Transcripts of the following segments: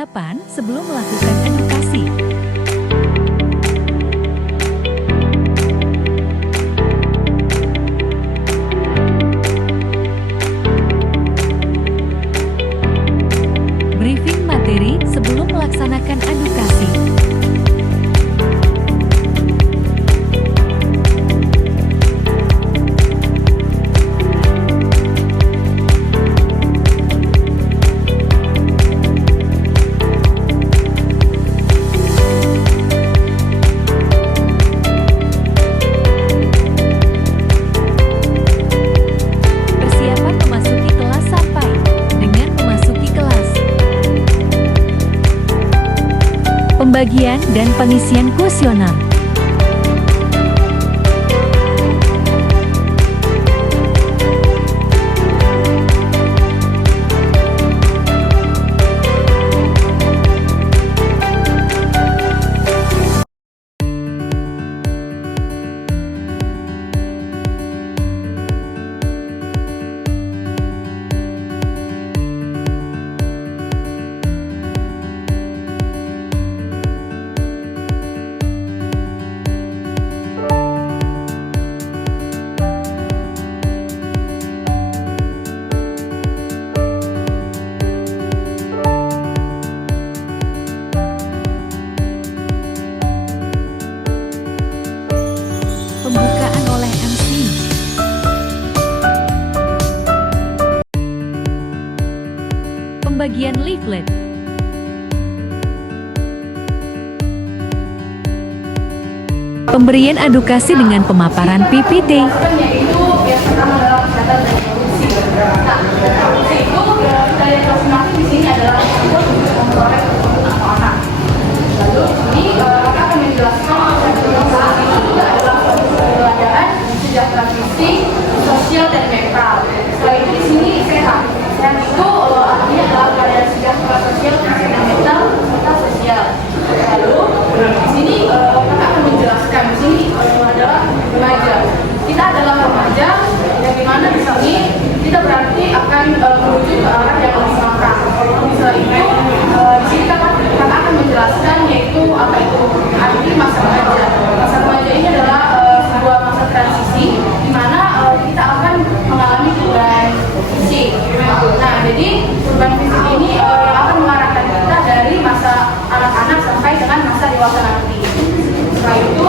Persiapan sebelum melakukan edukasi. Briefing materi sebelum melaksanakan edukasi. Pembagian dan pengisian kuesioner. Pembukaan oleh MC. Pembagian leaflet. Pemberian edukasi dengan pemaparan PPT. Sejahtera fisik, sosial dan mental. Setelah itu di sini sehat. Sehat itu artinya adalah keadaan sejahtera sosial, dan mental serta sosial. Lalu di sini kakak akan menjelaskan di sini adalah remaja. Kita adalah remaja yang dimana di sini kita berarti akan menuju ke arah yang lebih matang. Setelah itu di sini kakak akan menjelaskan yaitu apa itu arti masa remaja. Masa remaja ini adalah sebuah masa transisi di mana kita akan mengalami perubahan fisik. Nah, jadi perubahan fisik ini yang akan mengarahkan kita dari masa anak-anak sampai dengan masa dewasa nanti. Setelah itu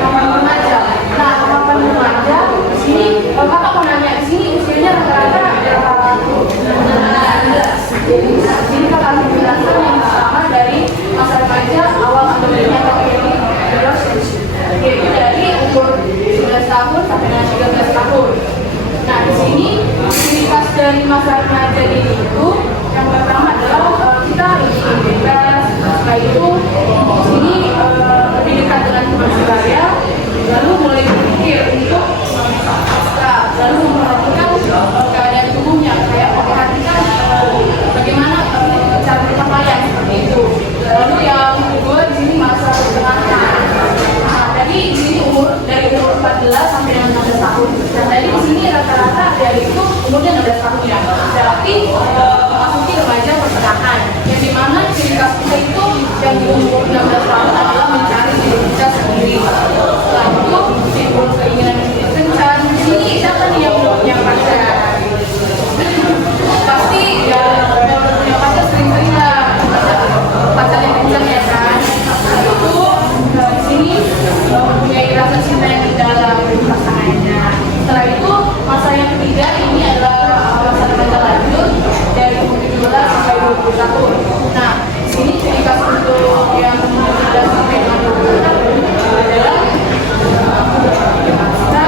kemampuan remaja. Nah, kemampuan remaja di sini kakak mau nanya di sini usianya rata-rata berapa? Jadi di sini kakak akan menjelaskan yang pertama dari masa remaja awal akademiknya yaitu dari umur 11 tahun sampai dengan 13 tahun. Nah, di sini ciri khas dari masa remaja ini itu yang pertama adalah kita lebih bebas. Setelah itu di sini lebih dekat dengan teman sebaya, lalu mulai berpikir untuk ekstra, lalu memperhatikan keadaan tubuhnya, kayak memperhatikan bagaimana cara berpakaian seperti itu. Lalu yang kedua di sini masa pertengahan. Tadi di sini dari umur 14 sampai dengan 16 tahun. Dan tadi di sini rata-rata dari itu umurnya 16 tahun ya. Tapi memasuki remaja pertengahan. Yang dimana ciri khas kita itu yang di umur 16 tahun adalah mencari diri kita sendiri. Setelah itu timbul keinginan kencan. Di sini siapa nih yang belum punya pacar? Pasti ya kalau punya pacar sering-sering lah pacar yang kencang ya kan. Itu di sini mempunyai rasa cinta yang dalam pasangannya. Setelah itu masa yang ketiga ini adalah masa remaja lanjut dari umur 17 sampai 20 tahun. Nah, di sini ciri khas untuk yang umur 17 sampai 20 tahun adalah kita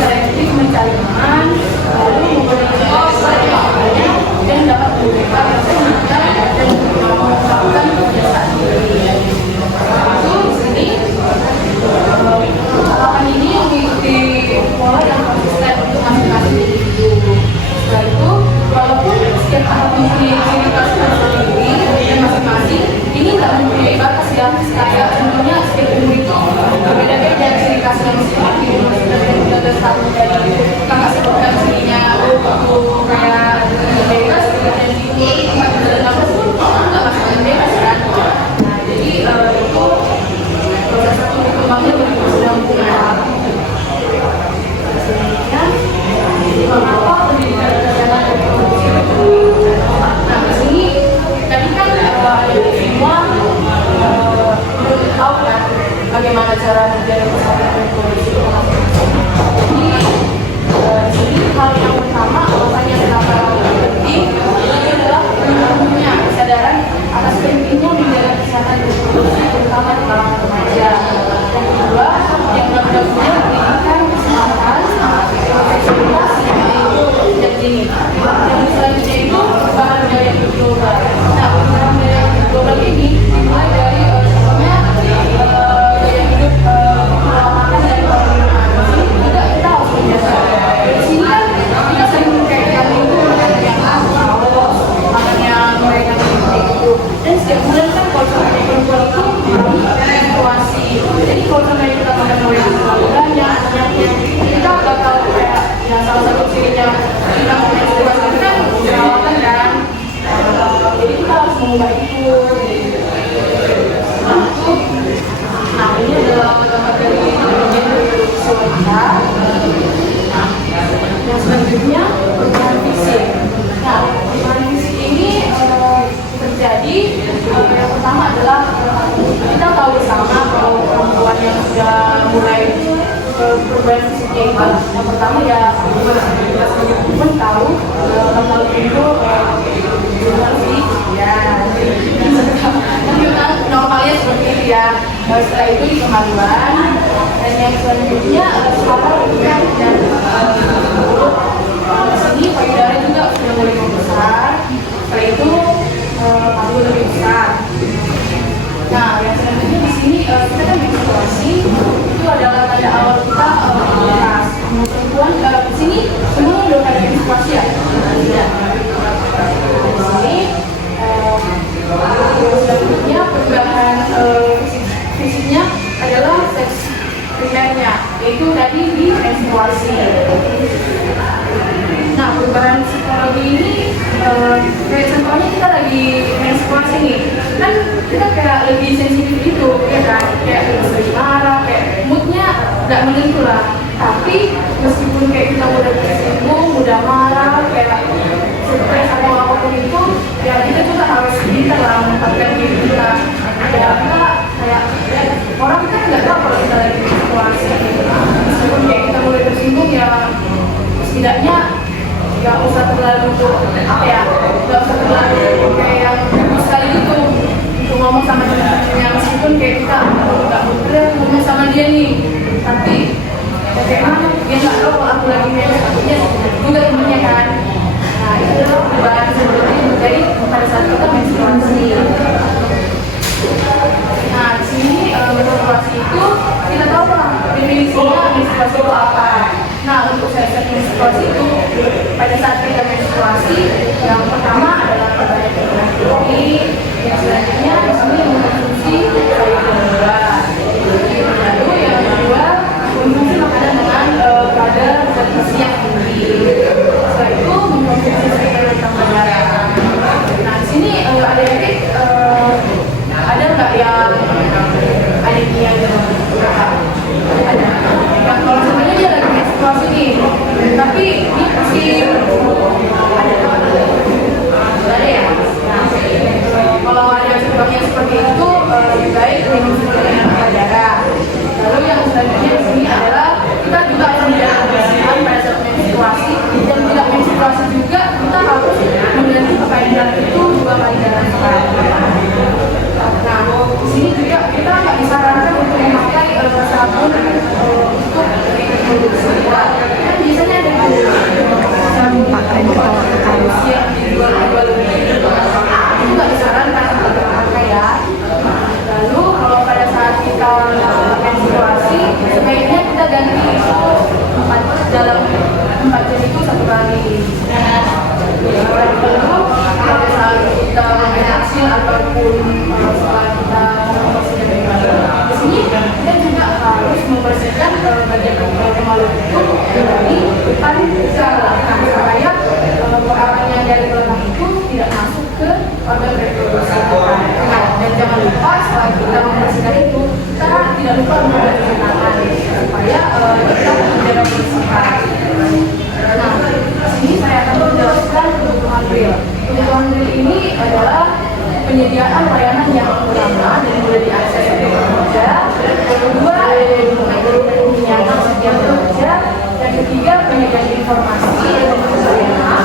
selektif mencari teman, lalu memiliki dan dapat memberikan rasa cinta dan melakukan kebiasaan diri. Itu di sini tahapan ini mengikuti pola yang konsisten untuk masing-masing individu. Setelah itu, walaupun setiap tahap mempunyai ciri khas sendiri dan masing-masing, ini tidak mempunyai batas ya. Kayak contohnya setiap umur itu berbeda-beda ciri khasnya. Seperti umur 19 tahun dari kakak sebutkan sininya, kayak Yaitu yang pertama ya kita sebagai perempuan tahu kalau itu gimana sih ya memang normalnya seperti itu ya. Setelah itu di kemaluan, dan yang selanjutnya sekarang dan sini payudara juga sudah mulai membesar. Setelah itu paru lebih besar. Nah, yang selanjutnya di sini kita kan menstruasi itu adalah tanda awal kita menikah. Perempuan di sini semua udah ada menstruasi ya. Di sini selanjutnya perubahan fisiknya adalah seks primernya, yaitu tadi di menstruasi. Nah, perubahan psikologi ini kayak contohnya kita lagi menstruasi nih, kan kita kayak lebih sensitif gitu, ya kan? Kayak lebih marah, kayak moodnya nggak menentu lah. Tapi meskipun kayak kita udah tersinggung, udah marah, kayak stres atau apapun itu, ya kita juga harus pintar lah menempatkan diri kita. Ya kita kayak orang kan nggak tahu kalau kita lagi menstruasi. Meskipun kayak kita mulai tersinggung, ya setidaknya nggak usah terlalu apa ya, nggak usah terlalu kayak yang sekali gitu untuk ngomong sama teman-teman yang meskipun kayak kita nggak bener ngomong sama dia nih, tapi ya kayak mana dia nggak tahu kalau aku lagi menstruasi, takutnya juga temennya kan. Nah itu adalah perubahan sebetulnya yang terjadi pada saat kita menstruasi. Nah di sini menstruasi itu kita tahu lah definisinya menstruasi itu apa. Nah untuk seks menstruasi itu pada saat kita menstruasi yang pertama adalah perbaikan ekonomi, yang selanjutnya di sini mengkonsumsi sayur-sayuran. Lalu yang kedua mengkonsumsi makanan dengan kadar zat gizi yang tinggi. Setelah itu mengkonsumsi suplemen tambah darah. Nah di sini ada titik ada nggak yang anemia gitu? Ada. Yang kalau sebenarnya dia lagi menstruasi nih, tapi dia pasti ada ya. Nah, kalau ada contohnya seperti itu, lebih baik minum suplemen tambah darah. Lalu yang selanjutnya di sini adalah kita juga harus menjaga kebersihan pada saat menstruasi, dan tidak menstruasi juga kita harus mengganti pakaian dalam itu 2 kali dalam sekali. Nah, di sini juga kita nggak disarankan untuk memakai sabun untuk produksi. Kan biasanya ada sabun pakai yang dijual itu nggak disarankan untuk dipakai ya. Lalu kalau pada saat kita menstruasi, sebaiknya kita ganti itu dalam 4 jam itu 1 kali. Lalu pada saat kita menstruasi ataupun setelah kita membersihkan di sini, kita juga harus membersihkan bagian kemaluan itu dari depan secara belakang supaya kotoran yang dari belakang itu tidak masuk ke organ reproduksi kita. Nah, dan jangan lupa setelah kita membersihkan itu, kita tidak lupa menggunakan tangan supaya kita menjaga kebersihan. Nah, di sini saya akan menjelaskan kebutuhan real. Kebutuhan real ini adalah penyediaan layanan yang lama dan mudah diakses oleh pekerja. Yang kedua, penyiaran setiap pekerja. Yang ketiga, penyediaan informasi dan pelayanan.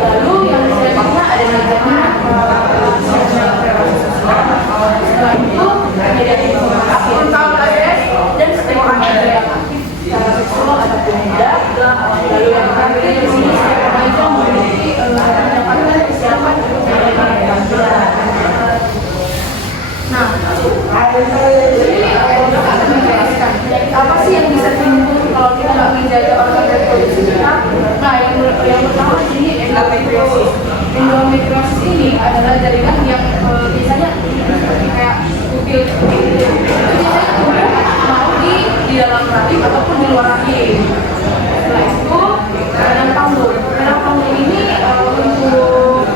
Lalu yang selanjutnya ada namanya setelah itu penyediaan informasi tentang AS dan setiap remaja yang aktif secara seksual ataupun tidak. Lalu yang terakhir di sini setiap remaja memiliki mendapatkan kesiapan untuk melayani remaja. Nah, jadi akan menjelaskan apa sih yang bisa timbul kalau kita nggak menjaga organ reproduksi kita. Nah, yang pertama ini endometriosis. Endometriosis ini adalah jaringan yang biasanya seperti kayak kutil. Itu biasanya tumbuh mau di dalam rahim ataupun di luar rahim. Setelah itu radang panggul. Radang panggul ini untuk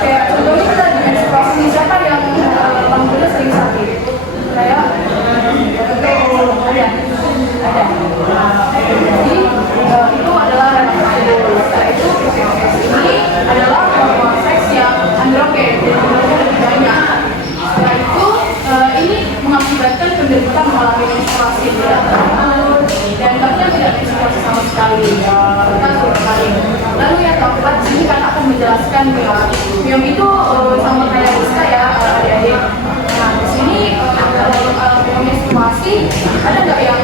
kayak contohnya kita di menstruasi siapa yang panggulnya sering sakit? Kayak ada. Jadi itu adalah radang panggul. Setelah itu PCOS ini adalah hormon seks yang androgen. akan menjelaskan miom. Miom itu sama kayak Rizka ya, adik-adik. Nah, di sini kalau menstruasi ada nggak yang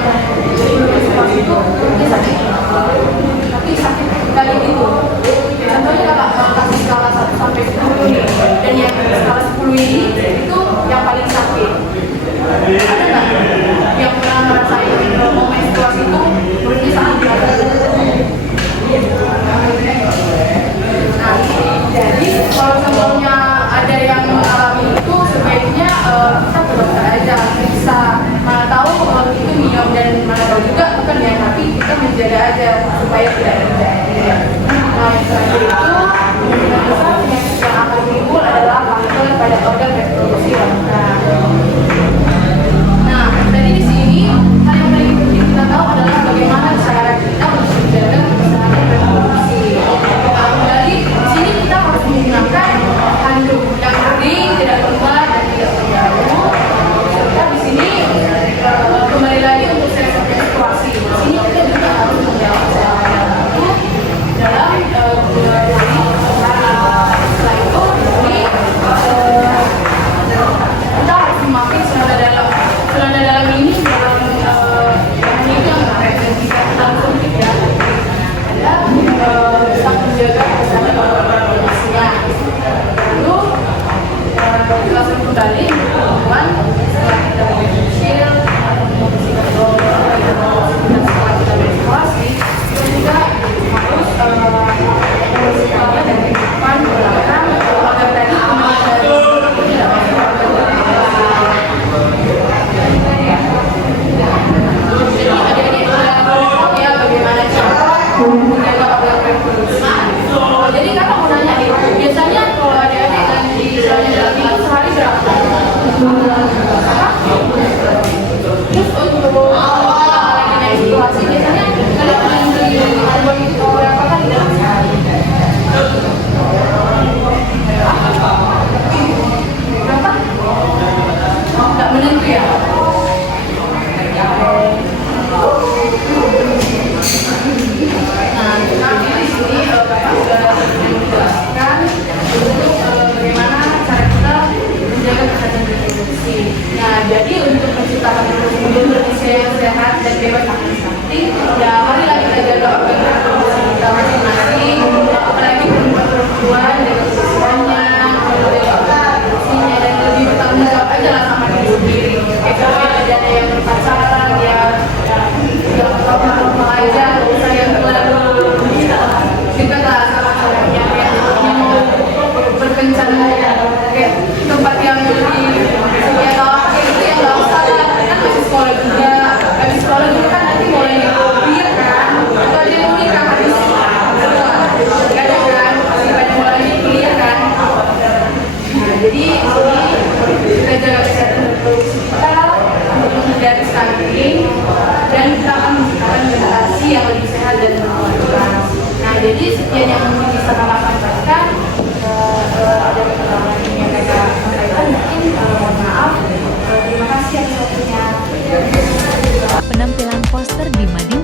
menstruasi itu dia sakit, tapi sakit kali gitu. Contohnya kakak kasih skala 1 sampai 10 nih, dan yang skala 10 ini itu yang paling sakit. Ada nggak yang pernah ngerasain mau menstruasi itu menurutnya sangat berat? Nah, jadi kalau sebelumnya ada yang mengalami itu sebaiknya kita ke dokter aja, bisa mana tahu itu miom dan mana tahu juga bukan ya, tapi kita menjaga aja supaya tidak terjadi. Nah, yang terakhir itu kemungkinan besar penyakit yang akan timbul adalah kanker pada organ reproduksi wanita. Nah, tadi di sini hal yang paling penting kita tahu adalah bagaimana cara kita untuk menjaga kesehatan reproduksi. Dari sini kita harus menggunakan handuk yang kering, tidak lembab dan tidak berjauh. Serta di sini kembali lagi untuk sensor menstruasi. Di sini kita juga harus menjawab itu dalam setelah itu ini kita harus memakai celana dalam ini dalam ini yang bisa langsung ya ada bisa menjaga kesehatan reproduksinya. Lalu kita langsung kembali teman setelah kita kecil setelah kita menstruasi kita juga harus dari depan ke belakang agar tadi jadi adik-adik tahu ya bagaimana cara menjaga organ reproduksi. Jadi kakak mau nanya nih, biasanya kalau adik-adik nanti celana dalam itu sehari berapa? Terus untuk lagi menstruasi biasanya kalian beli album itu berapa kali dalam sehari? Berapa? Nggak menentu ya? Nah, kami di sini Bapak sudah menjelaskan untuk bagaimana cara kita menjaga kesehatan reproduksi. Nah, jadi untuk menciptakan reproduksi yang sehat dan bebas aktif stunting, ya marilah kita jaga organ reproduksi kita masing-masing. Apalagi perempuan jaga kesusiannya, jaga organ reproduksinya, dan lebih bertanggung jawab aja lah sama diri sendiri. Kayak kalau ada yang pacaran ya yang normal aja, nggak usah yang terlalu dekatlah sama yang berkencan kayak tempat yang lebih ya kalau kayak gitu ya nggak usah lah, kan masih sekolah juga, habis sekolah juga kan nanti mulai ngobir kan, atau ada yang mau nikah habis nggak ada kan, masih banyak mulai kuliah kan. Nah, jadi ini kita jaga kesehatan reproduksi kita untuk menghindari stunting dan kita akan menciptakan generasi yang lebih sehat dan berkualitas. Nah, jadi sekian yang mungkin bisa kakak sampaikan. Ada kekurangan yang mereka sampaikan, mungkin mohon maaf. Terima kasih atas waktunya. Penampilan poster di Madinah